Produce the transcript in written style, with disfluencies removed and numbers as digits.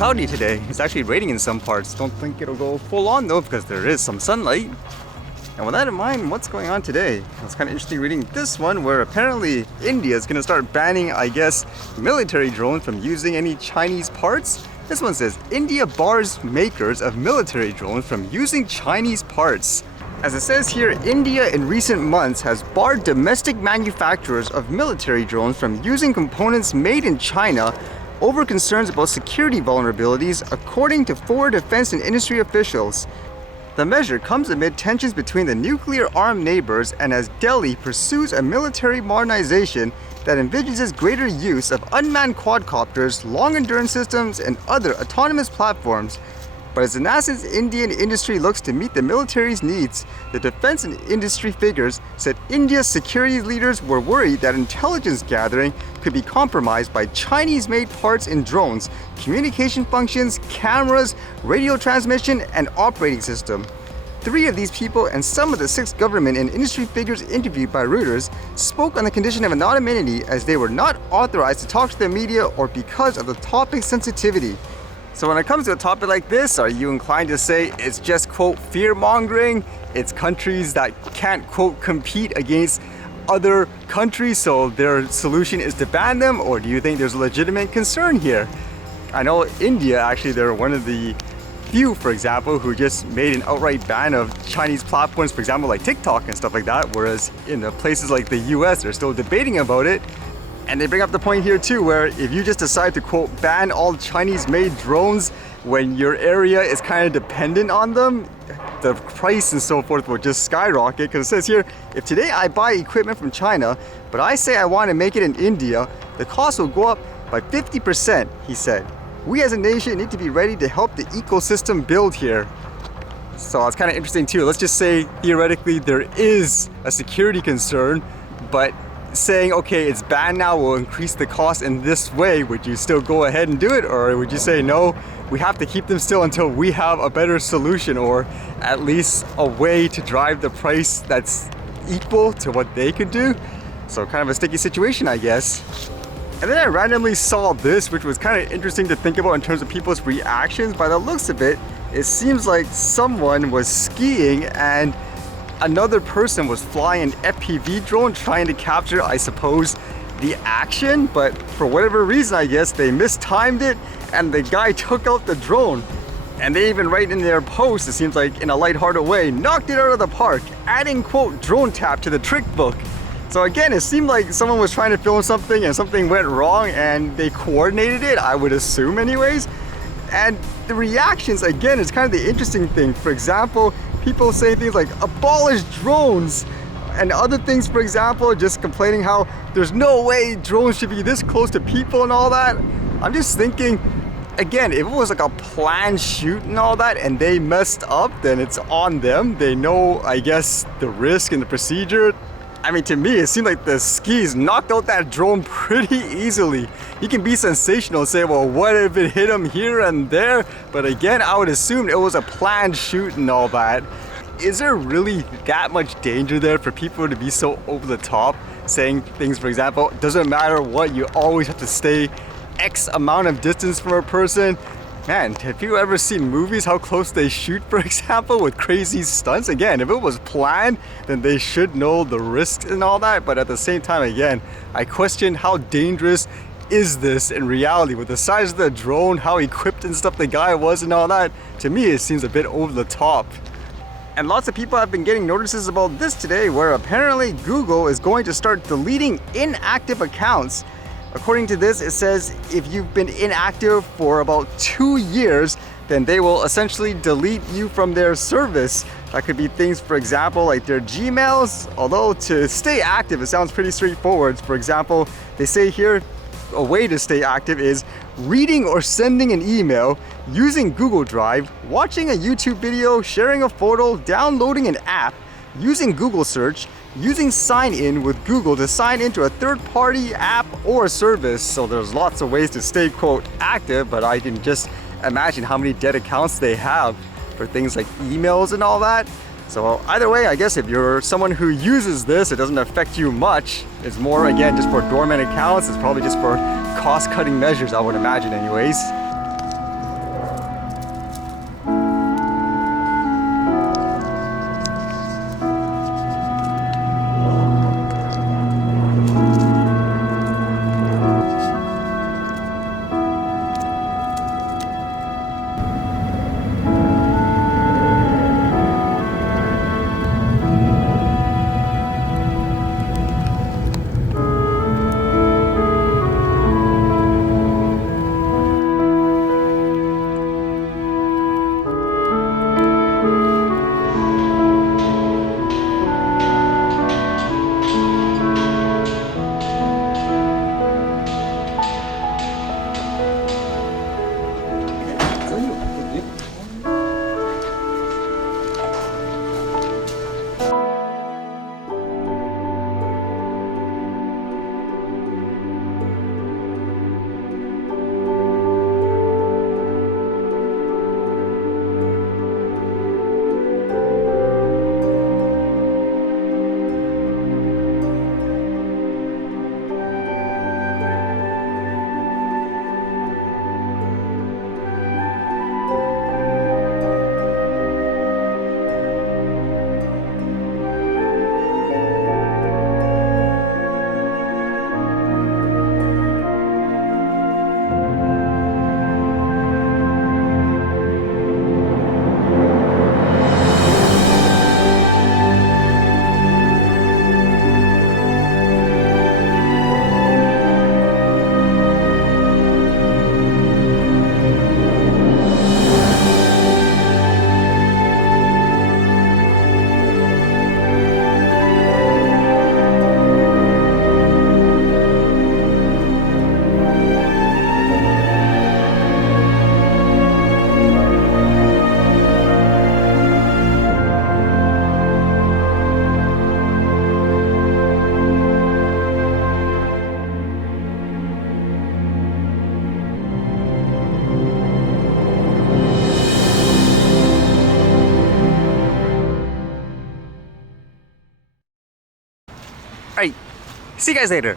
cloudy today. It's actually raining in some parts. Don't think it'll go full on though because there is some sunlight. And with that in mind, what's going on today? It's kind of interesting reading this one where apparently India is going to start banning, I guess, military drones from using any Chinese parts. This one says, India bars makers of military drones from using Chinese parts. As it says here, India in recent months has barred domestic manufacturers of military drones from using components made in China over concerns about security vulnerabilities, according to foreign defense and industry officials. The measure comes amid tensions between the nuclear-armed neighbors and as Delhi pursues a military modernization that envisages greater use of unmanned quadcopters, long-endurance systems, and other autonomous platforms. But as the nascent Indian industry looks to meet the military's needs, the defense and industry figures said India's security leaders were worried that intelligence gathering could be compromised by Chinese-made parts in drones, communication functions, cameras, radio transmission, and operating system. 3 of these people and some of the 6 government and industry figures interviewed by Reuters spoke on the condition of anonymity as they were not authorized to talk to the media or because of the topic's sensitivity. So when it comes to a topic like this, are you inclined to say it's just, quote, fear-mongering? It's countries that can't, quote, compete against other countries, so their solution is to ban them? Or do you think there's a legitimate concern here? I know India, actually, they're one of the few, for example, who just made an outright ban of Chinese platforms, for example, like TikTok and stuff like that, whereas in the places like the US, they're still debating about it. And they bring up the point here too, where if you just decide to, quote, ban all Chinese-made drones when your area is kind of dependent on them, the price and so forth will just skyrocket. Because it says here, if today I buy equipment from China, but I say I want to make it in India, the cost will go up by 50%, he said. We as a nation need to be ready to help the ecosystem build here. So it's kind of interesting too. Let's just say theoretically there is a security concern, but saying, okay, it's banned now, will increase the cost in this way, would you still go ahead and do it? Or would you say, no, we have to keep them still until we have a better solution or at least a way to drive the price that's equal to what they could do? So kind of a sticky situation, I guess. And then I randomly saw this, which was kind of interesting to think about in terms of people's reactions. By the looks of it, it seems like someone was skiing and another person was flying an FPV drone trying to capture, I suppose, the action, but for whatever reason, I guess, they mistimed it and the guy took out the drone. And they even write in their post, it seems like in a lighthearted way, knocked it out of the park, adding, quote, drone tap to the trick book. So again, it seemed like someone was trying to film something and something went wrong and they coordinated it, I would assume anyways. And the reactions, again, is kind of the interesting thing. For example, people say things like abolish drones and other things, for example, just complaining how there's no way drones should be this close to people and all that. I'm just thinking, again, if it was like a planned shoot and all that and they messed up, then it's on them. They know, I guess, the risk and the procedure. I mean, to me, it seemed like the skis knocked out that drone pretty easily. You can be sensational and say, well, what if it hit him here and there? But again, I would assume it was a planned shoot and all that. Is there really that much danger there for people to be so over the top, saying things, for example, doesn't matter what, you always have to stay X amount of distance from a person? Man, have you ever seen movies how close they shoot, for example, with crazy stunts? Again, if it was planned, then they should know the risks and all that. But at the same time, again, I question how dangerous is this in reality with the size of the drone, how equipped and stuff the guy was and all that. To me, it seems a bit over the top. And lots of people have been getting notices about this today, where apparently Google is going to start deleting inactive accounts. According to this, it says if you've been inactive for about 2 years, then they will essentially delete you from their service. That could be things, for example, like their Gmails. Although to stay active, it sounds pretty straightforward. For example, they say here, a way to stay active is reading or sending an email, using Google Drive, watching a YouTube video, sharing a photo, downloading an app, using Google Search, using sign in with Google to sign into a third-party app or service. So there's lots of ways to stay, quote, active, but I can just imagine how many dead accounts they have for things like emails and all that. So either way, I guess if you're someone who uses this, it doesn't affect you much. It's more, again, just for dormant accounts. It's probably just for cost-cutting measures, I would imagine anyways. Alright, see you guys later.